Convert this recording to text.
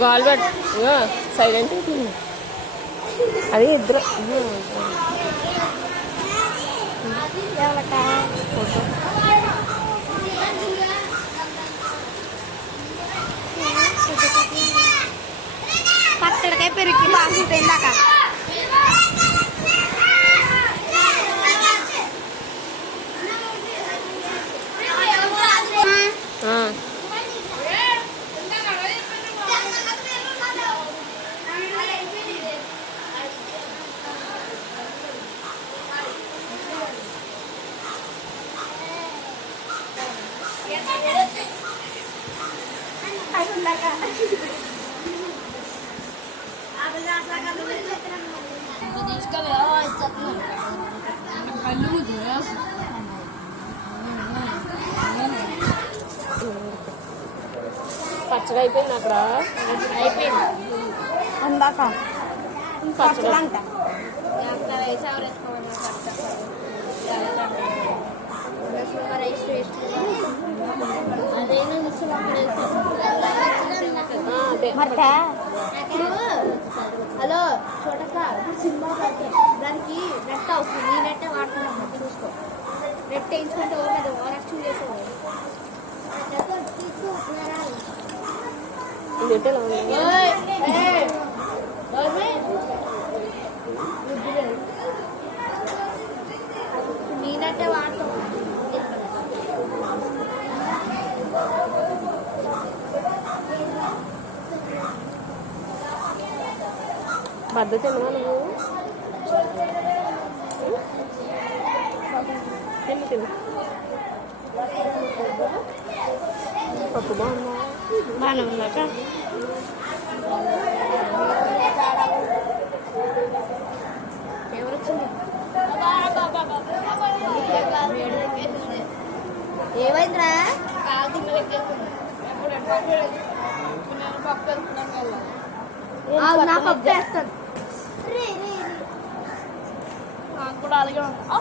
gall bet silent అది ఇద్దరు పచ్చడికాయ పెరిగి బాగుంటుంది ఇందాక పచ్చడి అయిపోయింది అక్కడ అయిపోయింది అందాక పచ్చడి అంట హలో చూడక ఇప్పుడు సినిమా దానికి నెట్ అవసరం ఈ నెట్టే వాడుతున్నాం చూసుకో నెట్ వేయించుకుంటే ఓకే ఓరక్షణ చేసేవాళ్ళు నేనంటే వాడతాం మద్దతు నువ్వు తిను తిను పప్పు బాగుందా బాగానే ఉన్నాక ఏమైందిరా నా పప్పు వేస్తాను నాకు కూడా అలాగే ఉంటుంది